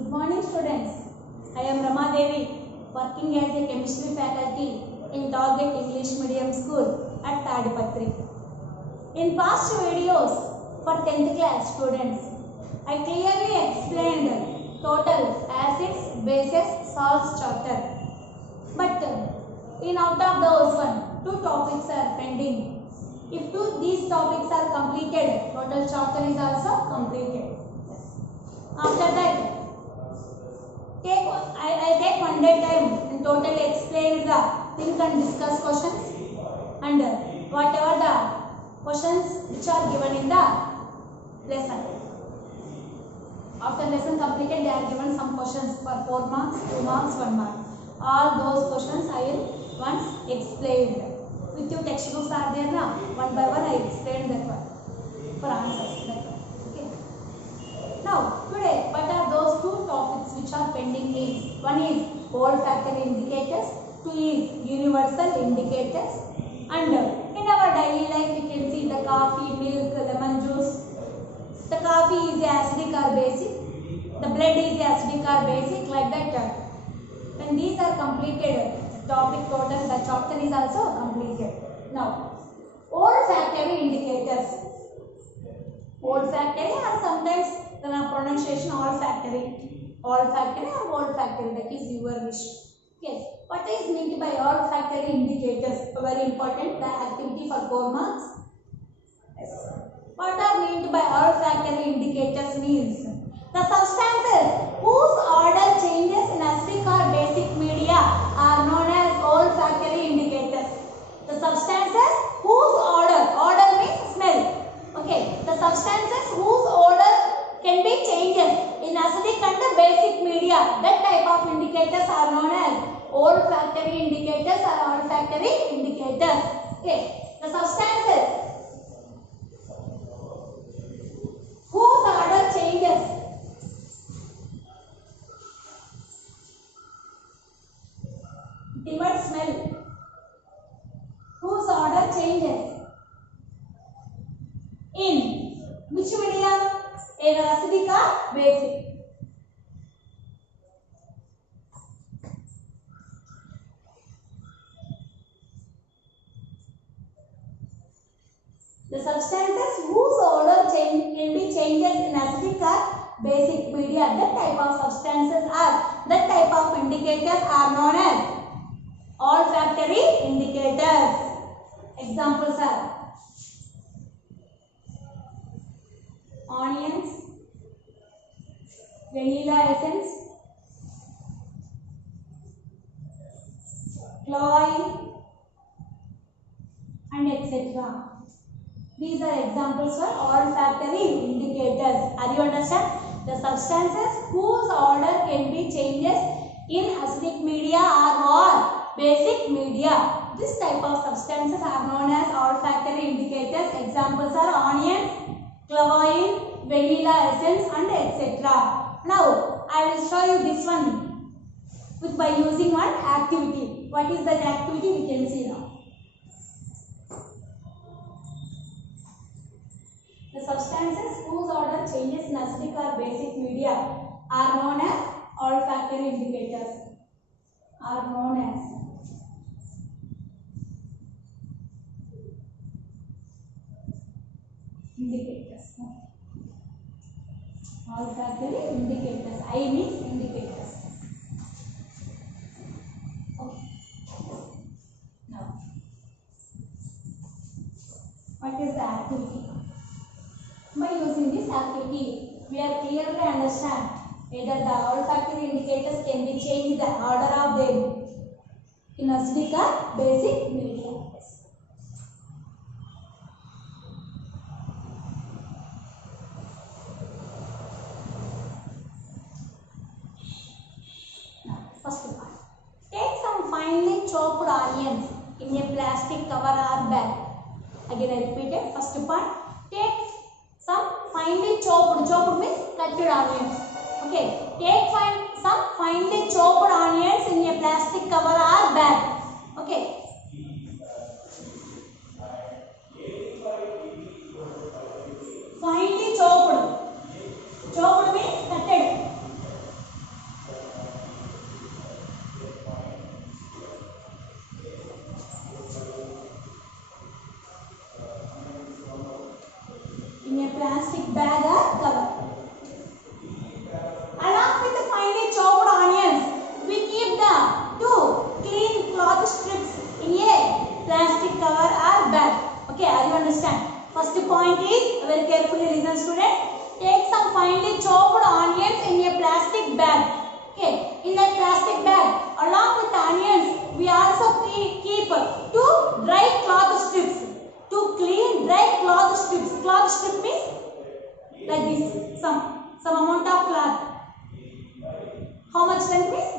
Good morning students. I am Rama Devi, working as a chemistry faculty in Target English Medium School at Tadipatri. In past videos for 10th class students, I clearly explained total acids, bases, salts chapter. But in out of those two topics are pending. If these topics are completed, total chapter is also completed. After that, I take one day time and totally explain the think and discuss questions and whatever the questions which are given in the lesson. After lesson completed, they are given some questions for 4 marks, 2 marks, 1 mark. All those questions I will once explain. With you textbooks are there now. One by one I explain that one for answers. That one. Okay. Now today, what are those two topics which are pending is, one is olfactory indicators, two is universal indicators, and in our daily life we can see the coffee, milk, lemon juice. The coffee is acidic or basic, the blood is acidic or basic, like that. When these are completed, topic total, the chapter is also completed. Now, olfactory indicators. Olfactory or sometimes the pronunciation olfactory. Olfactory or olfactory, that is your wish. Okay. What is meant by olfactory indicators? Very important, the activity for 4 marks. Yes. What are meant by olfactory indicators means? The substances whose order changes in acidic or basic media are known as olfactory indicators. The substances whose order means smell. Okay, the substances whose order can be changes in acidic and basic media, that type of indicators are known as olfactory indicators or olfactory indicators. Okay, the substances whose order changes toward smell, whose order changes in which media? Either acidic or basic. The substances whose order can be changes in acidic or basic media, that type of substances are, that type of indicators are known as olfactory indicators. Examples are onions, vanilla essence, clove oil, and etc. These are examples for olfactory indicators. Are you understand? The substances whose order can be changes in acidic media or basic media. This type of substances are known as olfactory indicators. Examples are onions, clove oil, vanilla essence, and etc. Now, I will show you this one by using one activity. What is that activity? We can see now. The substances whose order changes in acidic or basic media are known as olfactory indicators. Are known as indicators. Olfactory indicators. I means indicators. Okay. Now, what is the activity? By using this activity, we are clearly understand whether the olfactory indicators can be changed the order of them in acidic or basic media. Yes. Now, first one. Take some finely chopped onions in a plastic cover or bag. Again, I repeat it. First point. Take some finely chopped. Chopped means cut onions. Okay. Take some finely chopped onions in a plastic cover or bag. Okay. Finely chopped. Chopped means cutted.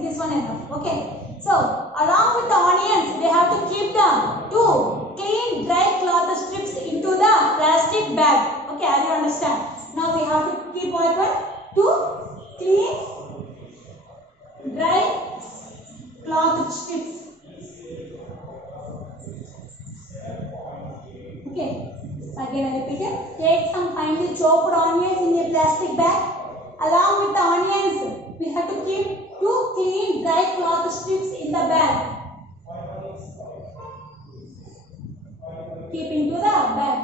this one enough. Okay. So along with the onions, we have to keep the 2 clean dry cloth strips into the plastic bag. Okay, are you understand? Now we have to keep what one? 2 clean dry cloth strips. Okay. Again I repeat it. Take some finely chopped onions in a plastic bag. Along with the onions, we have to keep 2 clean dry cloth strips in the bag. Keep into the bag.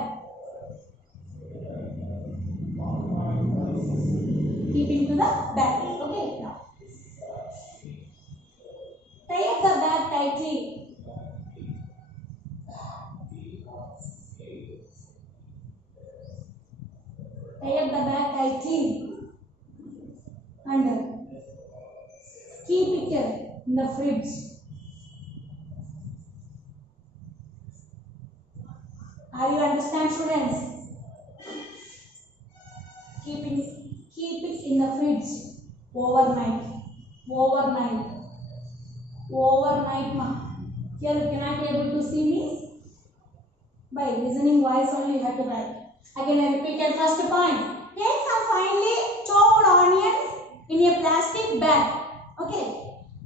Keep into the bag. Okay. Now tie up the bag tightly. Tie up the bag tightly and keep it in the fridge. Are you understand, students? Keep it in the fridge overnight. Overnight, ma. Here you cannot be able to see me. By listening voice only you have to write. Again I repeated first point. Take some finely chopped onions in a plastic bag. Okay.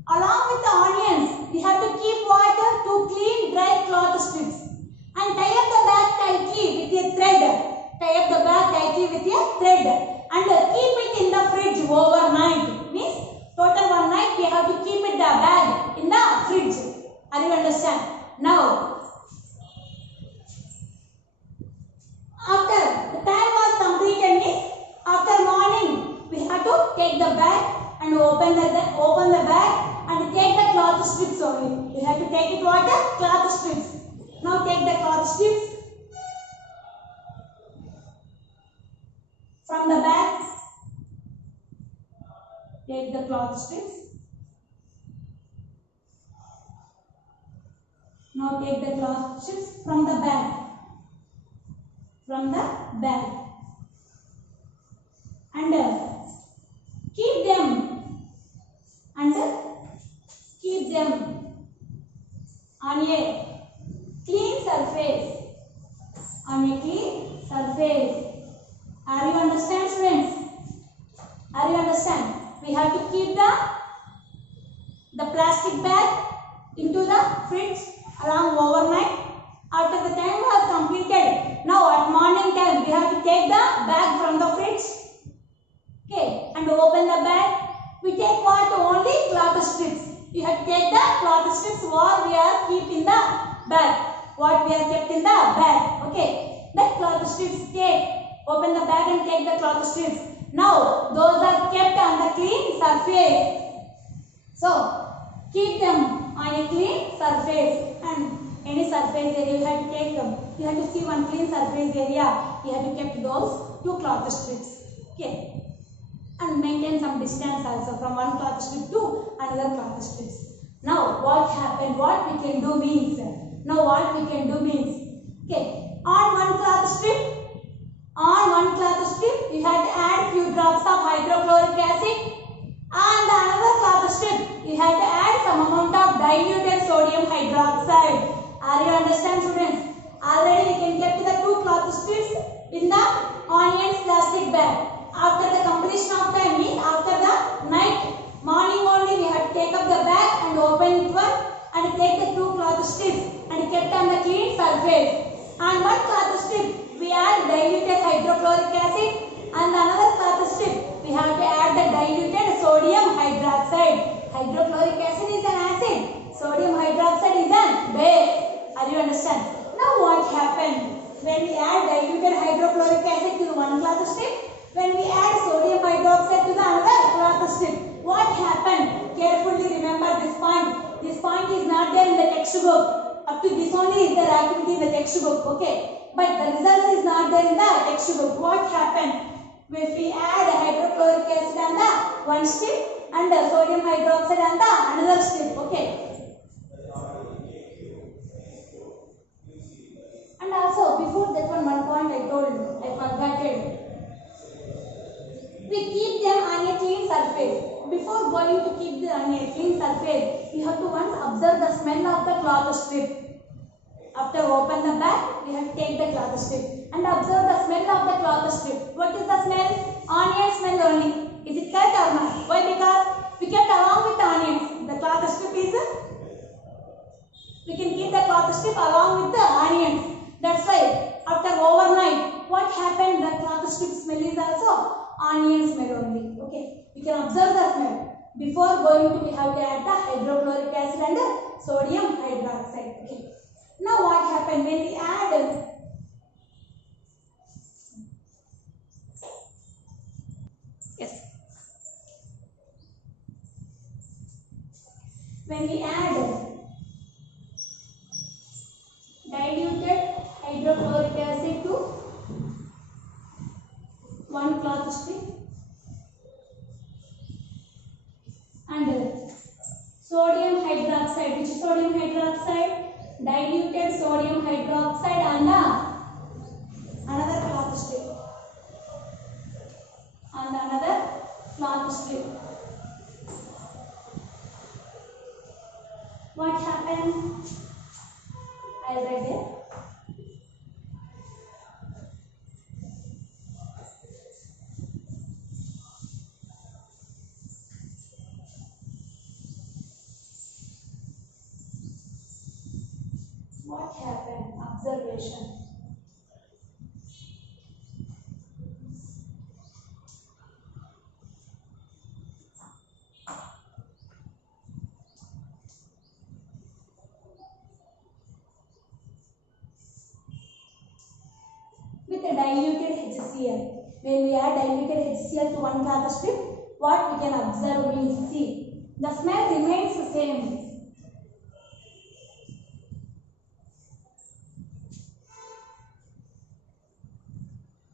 Along with the onions, we have to keep water to clean dry cloth strips. And tie up the bag tightly with a thread. Tie up the bag tightly with a thread. And keep it in the fridge overnight. Means total one night we have to keep it the bag in the fridge. Are you understand? Now, after the time was completed, means after morning we have to take the bag and open the bag and take the cloth strips only. We have to take it what? Cloth strips. Now take the cloth strips from the bag. Take the cloth strips. Now take the cloth strips from the bag. And keep them on a clean surface. Are you understand, students? Are you understand? We have to keep the plastic bag into the fridge along overnight. After the time was completed, now at morning time we have to take the bag from the fridge. Okay, and open the bag. We take what? Only cloth strips. You have to take the cloth strips what we are keep in the bag. What we are kept in the bag. Okay, that cloth strips take. Open the bag and take the cloth strips. Now those are kept on the clean surface. So keep them on a clean surface, and any surface area you have to take them. You have to see one clean surface area. You have to keep those 2 cloth strips. Okay, and maintain some distance also from one cloth strip to another cloth strips. Now what happened? What we can do means. Okay, on one cloth strip. You have to add few drops of hydrochloric acid, and the another cloth strip you have to add some amount of diluted sodium hydroxide. Are you understand, students? Already we can get the 2 cloth strips in the onions plastic bag. After the completion of time, means after the night, morning only we have to take up the bag and open it one and take the 2 cloth strips and kept on the clean surface. And one cloth strip we add diluted hydrochloric acid, and another cloth strip we have to add the diluted sodium hydroxide. Hydrochloric acid is an acid, sodium hydroxide is an base. Are you understand? Now what happened? When we add diluted hydrochloric acid to one cloth strip, when we add sodium hydroxide to the another cloth strip, what happened? Carefully remember this point. This point is not there in the textbook. Up to this only is there activity in the textbook. Okay. But the result is not there in the textbook. What happened? If we add hydrochloric acid on the one strip and the sodium hydroxide on the another strip. Okay. And also before that one point I told, I forgot it. We keep them on a clean surface. before going to keep the on a clean surface, we have to once observe the smell of the cloth strip. After open the bag, we have to take the cloth strip and observe the smell of the cloth strip. What is the smell? Onion smell only. Is it correct or not? Why? Because we kept along with the onions. The cloth strip is, we can keep the cloth strip along with the onions. That's why after overnight, what happened? The cloth strip smell is also onion smell only. Okay, we can observe the smell. Before going to, we have to add the hydrochloric acid and the sodium hydroxide. Okay. Now what happened when we add when we add diluted hydrochloric acid to one cloth strip and sodium hydroxide, which is sodium hydroxide? Diluted sodium hydroxide on another cloth strip, on another cloth strip. What happened? I'll write there. What happened? Observation. With a diluted HCl. When we add diluted HCl to one cloth strip, what we can observe means, see, the smell remains the same.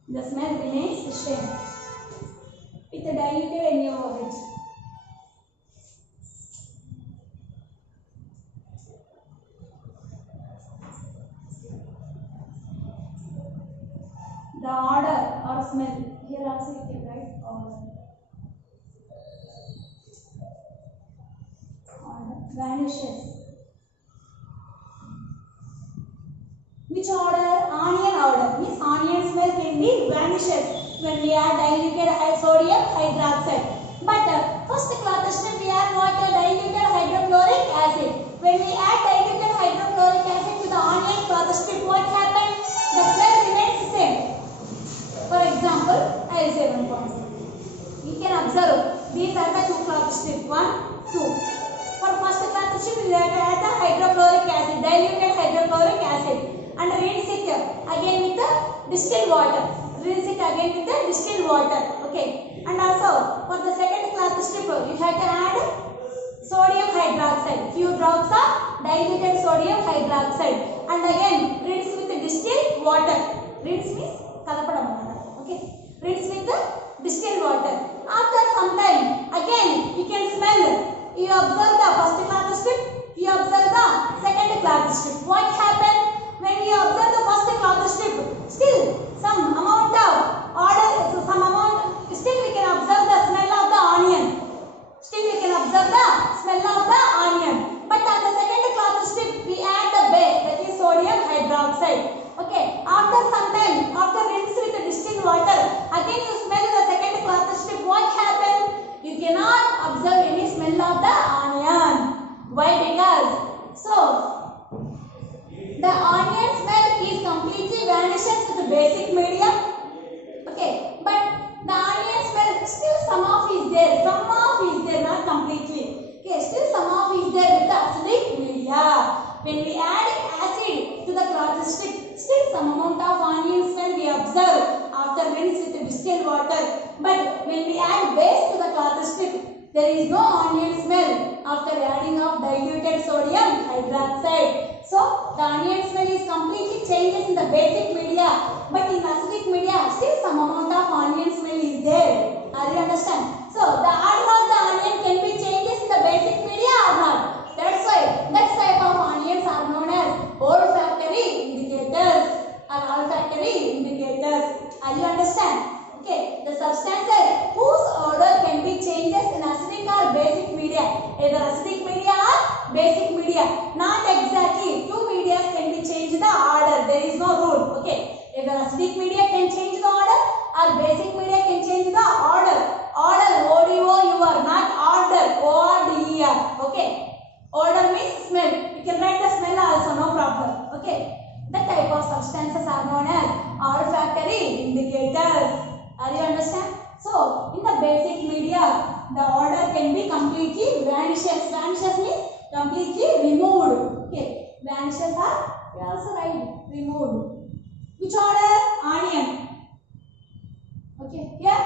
The smell remains the same with a diluted NaOH. The odor or smell, here also you can write odor. Odor vanishes. Which odor? Onion odor. Means onion smell can be vanishes when we add diluted sodium hydroxide. But first cloth strip we add what? Diluted hydrochloric acid. When we add diluted hydrochloric acid to the onion cloth strip, what happens? The smell remains the same. For example, I will say one point. You can observe these are the two cloth strips. 1, 2. For first cloth strip, we have to add the hydrochloric acid, diluted hydrochloric acid, and rinse it again with the distilled water. Rinse it again with the distilled water. Okay. And also for the second cloth strip, you have to add sodium hydroxide. Few drops of diluted sodium hydroxide, and again rinse with the distilled water. Rinse means kalapadam. Okay, rinse with the distilled water. After some time, again you can smell. You observe the first cloth strip, you observe the second cloth strip. What happened when you observe the first cloth strip? Still some amount of odor, some amount. Still we can observe the smell of the onion. Still we can observe the smell of the onion. But on the second cloth strip, we add the base, that is sodium hydroxide. Okay, after some time, after rinse with the distilled water, again you smell the second cloth strip. What happened? You cannot observe any smell of the onion. Why? Because the onion smell is completely vanishes with the basic medium. Okay, but the onion smell still some of is there. Some of is there, not completely. Okay, still some of is there with the acidic media. When we add acid to the cloth strip, still some amount of onion smell we observe after rinse with the distilled water. But when we add base to the cloth strip, there is no onion smell after adding of diluted sodium hydroxide. So the onion smell is completely changes in the basic media, but in acidic media still some amount of onion smell is there. Are you understand? So the odor of the onion can be changes in the basic media or not? That's why that type of onions are known as olfactory indicators or olfactory indicators. Are you understand? Okay, the substances whose odor can be changes in acidic or the order can be completely vanishes. Vanishes means completely removed. Okay, vanishes are we also write removed. Which order? Onion. Okay, here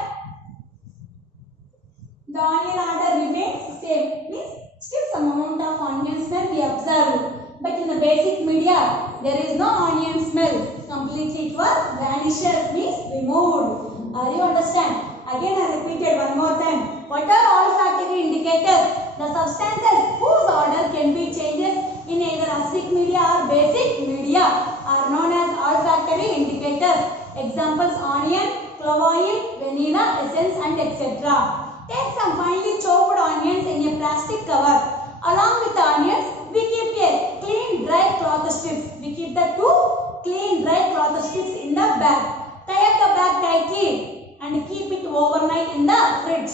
the onion order remains same, means still some amount of onion smell we observe, but in the basic media there is no onion smell, completely it was vanishes, means removed. Are you understand? Again I repeated one more time. What are olfactory indicators? The substances whose order can be changes in either acidic media or basic media are known as olfactory indicators. Examples: onion, clove oil, vanilla essence, and etc. Take some finely chopped onions in a plastic cover. Along with the onions, we keep a clean dry cloth strips. We keep the two clean dry cloth strips in the bag. Tie up the bag tightly and keep it overnight in the fridge.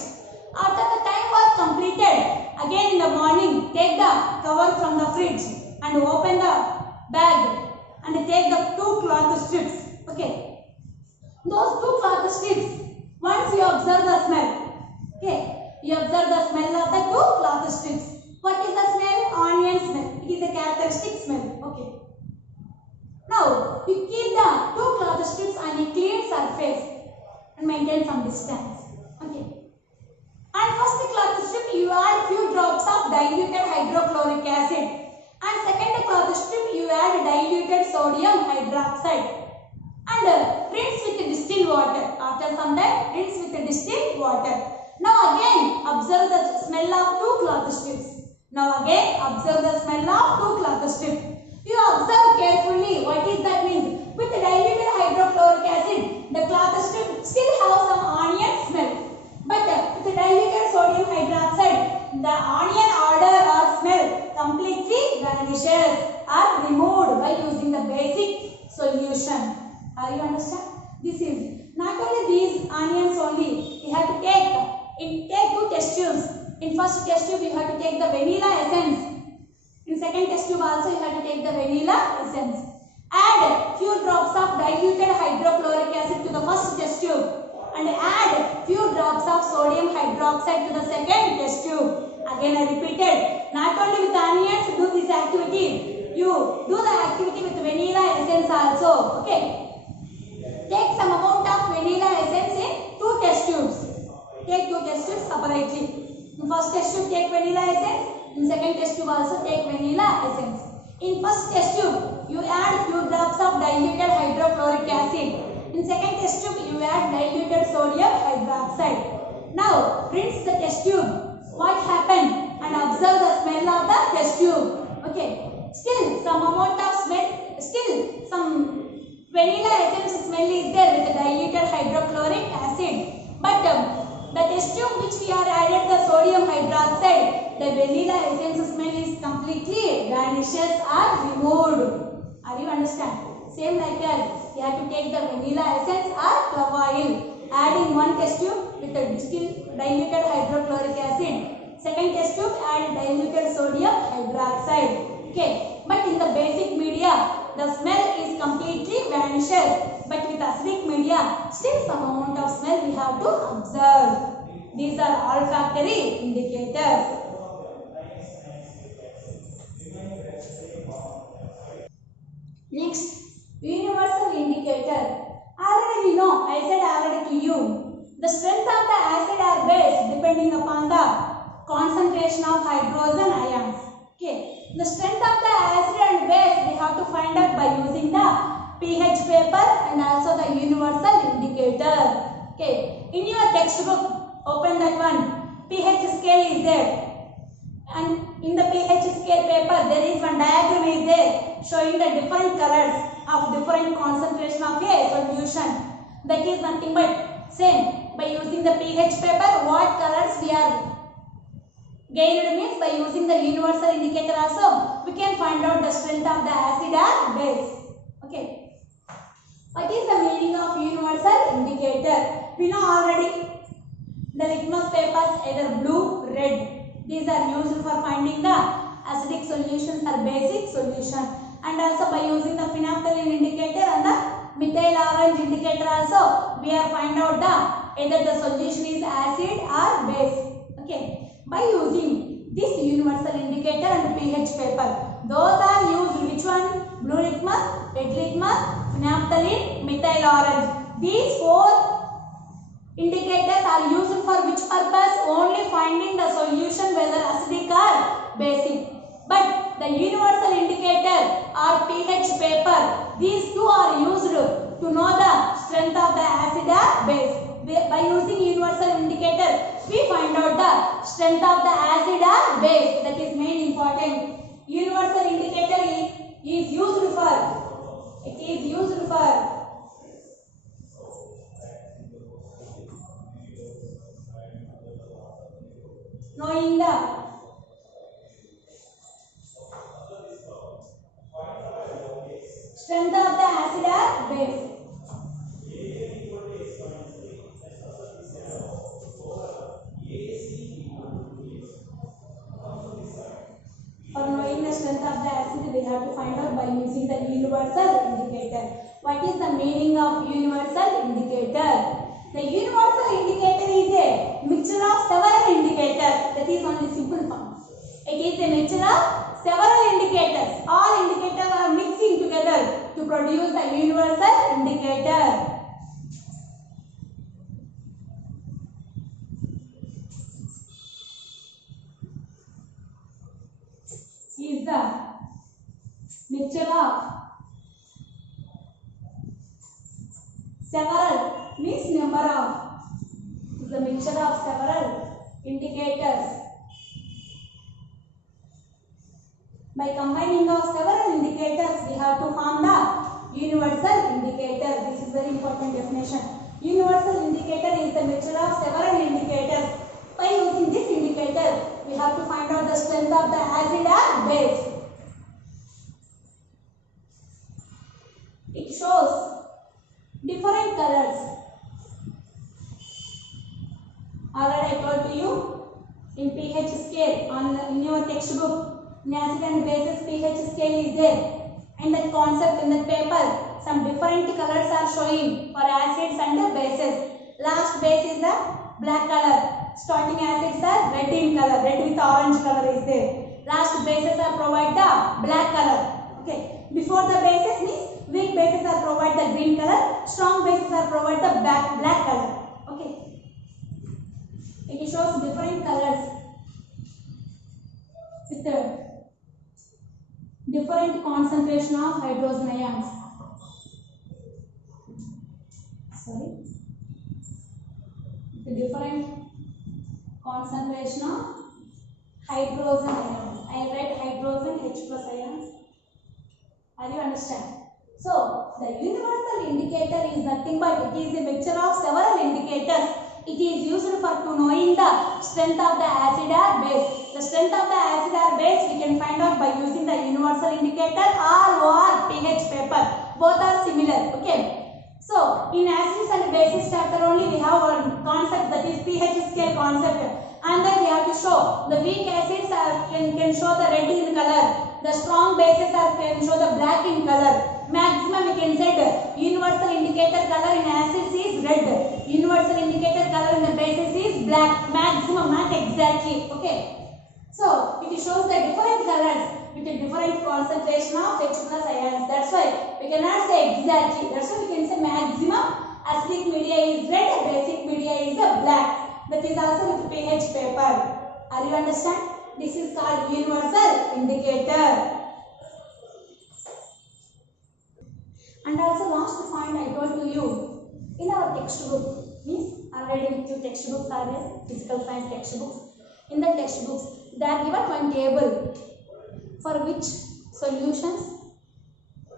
After the time was completed, again in the morning, take the cover from the fridge and open the bag and take the two cloth strips. Okay, those two cloth strips. Once you observe the smell. Okay, you observe the smell of the two cloth strips. What is the smell? Onion smell. It is a characteristic smell. Okay. Now you keep the two cloth strips on a clean surface and maintain some distance. Okay. And first cloth strip you add few drops of diluted hydrochloric acid, and second cloth strip you add diluted sodium hydroxide and rinse with distilled water. After some time, rinse with distilled water. Now again observe the smell of two cloth strips. Now again observe the smell of two cloth strips. You observe carefully. What is that means? With diluted hydrochloric acid, the cloth strip still have some onion smell. But with diluted sodium hydroxide, the onion odor or smell completely vanishes or removed by using the basic solution. Are you understand? This is not only these onions only. You have to take two test tubes. In first test tube you have to take the vanilla essence. In second test tube also you have to take the vanilla essence. Add few drops of diluted hydrochloric acid to the first test tube and add few drops of sodium hydroxide to the second test tube. Again I repeated, not only with onions do this activity, you do the activity with vanilla essence also. Okay. Take some amount of vanilla essence in two test tubes. Take two test tubes separately. In first test tube take vanilla essence. In second test tube also take vanilla essence. In first test tube you add few drops of diluted hydrochloric acid. In second test tube you add diluted sodium hydroxide. Now rinse the test tube. What happened? And observe the smell of the test tube. Okay. Still some amount of smell. Still some vanilla essence smell is there with diluted hydrochloric acid. But the test tube which we are added the sodium hydroxide, the vanilla essence smell is completely vanishes or removed. Are you understand? Same like that. You have to take the vanilla essence or clove oil. Add in one test tube with the distilled diluted hydrochloric acid. Second test tube add diluted sodium hydroxide. Okay. But in the basic media, the smell is completely vanishes. But with acidic media, still some amount of smell we have to observe. These are olfactory indicators. Next, universal indicator. Already we know, I said already to you, the strength of the acid or base depending upon the concentration of hydrogen ions. Okay, the strength of the acid and base we have to find out by using the pH paper and also the universal indicator. Okay, in your textbook, open that one. pH scale is there, and in the pH scale paper there is one diagram is there showing the different colors of different concentration of a solution. That is nothing but same. By using the pH paper, what colors we are gained means by using the universal indicator also we can find out the strength of the acid or base. Okay. What is the meaning of universal indicator? We know already the litmus papers either blue, red. These are used for finding the acidic solutions or basic solution. And also by using the phenolphthalein indicator and the methyl orange indicator also we are find out the either the solution is acid or base. pH paper. Those are used, which one? Blue litmus, red litmus, phenolphthalein, methyl orange. These four indicators are used for which purpose? Only finding the solution whether acidic or basic. But the universal indicator or pH paper, these two are used to know the strength of the acid or base. By using universal indicator, we find out the strength of the acid or base. That is main important. Universal indicator is used for, it is used for knowing the strength of the acid or base. For knowing the strength of the acid, we have to find out by using the universal indicator. What is the meaning of universal indicator? The universal indicator is a mixture of several indicators. That is only simple form. It is a mixture of several indicators. All indicators are mixing together to produce the universal indicator. Is the mixture of several, means number of, is the mixture of several indicators. By combining of several indicators, we have to form the universal indicator. This is very important definition. Universal indicator is the mixture of several indicators. By using this indicator, we have to find out the strength of the acid or base. It shows different colors. Already I told to you in pH scale in your textbook. In acid and bases pH scale is there, and that concept in that paper some different colors are showing for acids and bases. Last base is the black color, starting acids are red in color, red with orange color is there. Last bases are provide the black color. Okay, before the bases means weak bases are provide the green color, strong bases are provide the black color. Okay, it shows different colors with the different concentration of hydrogen ions. Sorry. The different concentration of hydrogen ions. I will write hydrogen H plus ions. Are you understand? So, the universal indicator is nothing but it is a mixture of several indicators. It is used for knowing the strength of the acid or base. The strength of the acid or base we can find out by using the universal indicator or pH paper. Both are similar. Okay. So, in acids and bases chapter only we have one concept, that is pH scale concept. And then we have to show the weak acids can show the red in color. The strong bases can show the black in color. Maximum we can say universal indicator color in acids is red. Universal indicator color in the bases is black. Maximum, not exactly. Okay. So, it shows the different colors with a different concentration of H plus ions. That's why we cannot say exactly. That's why we can say maximum acidic media is red, basic media is black. That is also with pH paper. Are you understand? This is called universal indicator. And also last point I told to you, in our textbook, means already with you textbooks are there, physical science textbooks. In the textbooks, they are given one table for which solutions,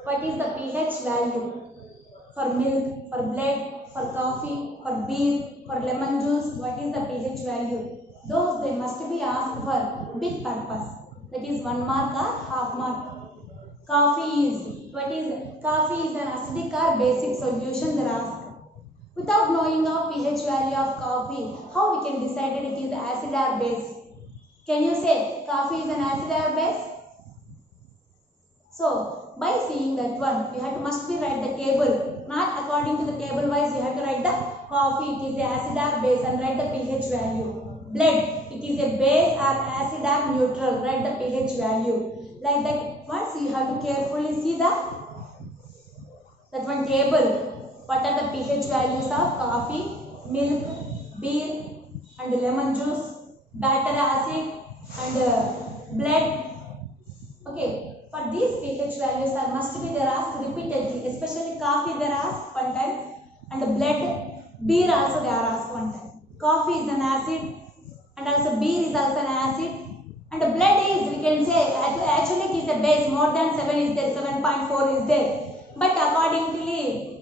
what is the pH value for milk, for blood, for coffee, for beer, for lemon juice, what is the pH value? Those they must be asked for big purpose. That is 1 mark or half mark. Coffee is, what is coffee is an acidic or basic solution they are asked. Without knowing of pH value of coffee, how we can decide it is acid or base? Can you say coffee is an acid or base? So, by seeing that one, you have to must be write the table. Not according to the table wise, you have to write the coffee, it is the acid or base and write the pH value. blood, it is a base or acid or neutral. Write the pH value. Like that, once you have to carefully see that one table. What are the pH values of coffee, milk, beer and lemon juice, batter acid and blood. Okay, for these pH values are must be they are asked repeatedly, especially coffee they are asked one time and blood, beer also they are asked one time. Coffee is an acid and also beer is also an acid and blood is, we can say actually it is a base, more than 7 is there, 7.4 is there, but accordingly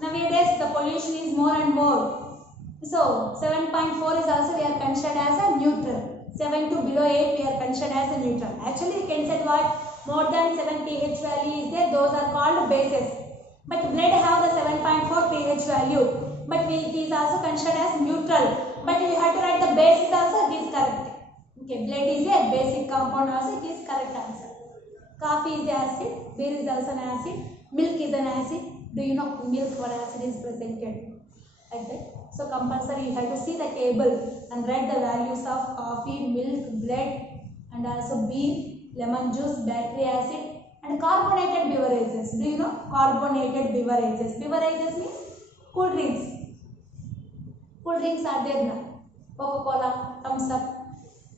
nowadays the pollution is more and more, so 7.4 is also we are considered as a neutral. 7 to below 8 we are considered as a neutral. Actually we can say what, more than 7 pH value is there, those are called bases, but blood have the 7.4 pH value, but it is also considered as neutral, but you have to write the base is also, it is correct. Okay, blood is a basic compound also, it is correct answer. Coffee is acid, beer is also an acid, milk is an acid. Do you know milk what acid is presented? Like that. So compulsory you have to see the table and write the values of coffee, milk, blood and also beer, lemon juice, battery acid and carbonated beverages. Do you know carbonated beverages? Beverages means cool drinks. Cool drinks are there now. Coca-Cola, Thumbs Up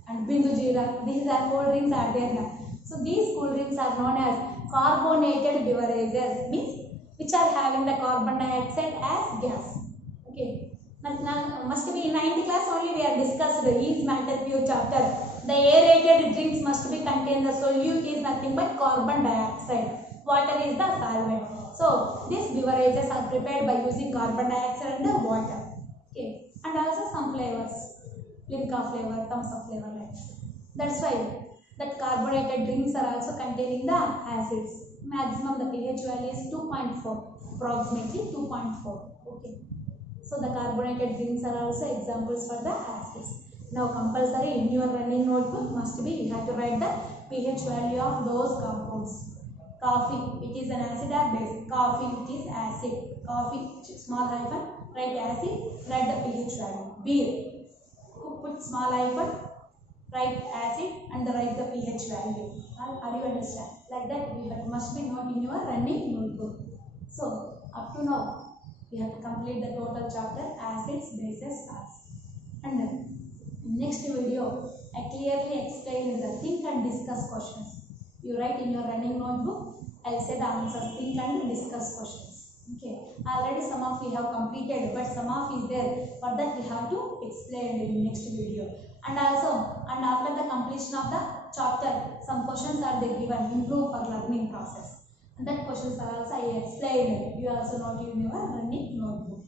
and Bindu Jeera. These are cold drinks are there now. So these cool drinks are known as carbonated beverages, means which are having the carbon dioxide as gas. Okay. Now must be in 9th class only we are discussed Yields matter pure chapter. The aerated drinks must be contain the solute is nothing but carbon dioxide. Water is the solvent. So these beverages are prepared by using carbon dioxide and the water. Okay. And also some flavors, Limca flavor, Thumbs Up flavor, like that's why that carbonated drinks are also containing the acids. Maximum the pH value is 2.4, approximately 2.4. Okay. So the carbonated drinks are also examples for the acids. Now compulsory in your running notebook must be, you have to write the pH value of those compounds. Coffee, it is an acid or base. Coffee, it is acid. Coffee, small hyphen, write acid, write the pH value. Beer, put small hyphen, write acid and write the pH value. Are you understand? Like that we must be note in your running notebook. So up to now we have to complete the total chapter acids, bases, salts. And next video I clearly explain the think and discuss questions. You write in your running notebook, I'll say the answers, think and discuss questions. Okay, already some of we have completed, but some of is there, for that we have to explain in the next video. And also, and after the completion of the chapter, some questions are they given, improve for learning process. And that questions are also I explained. You also note in your running notebook.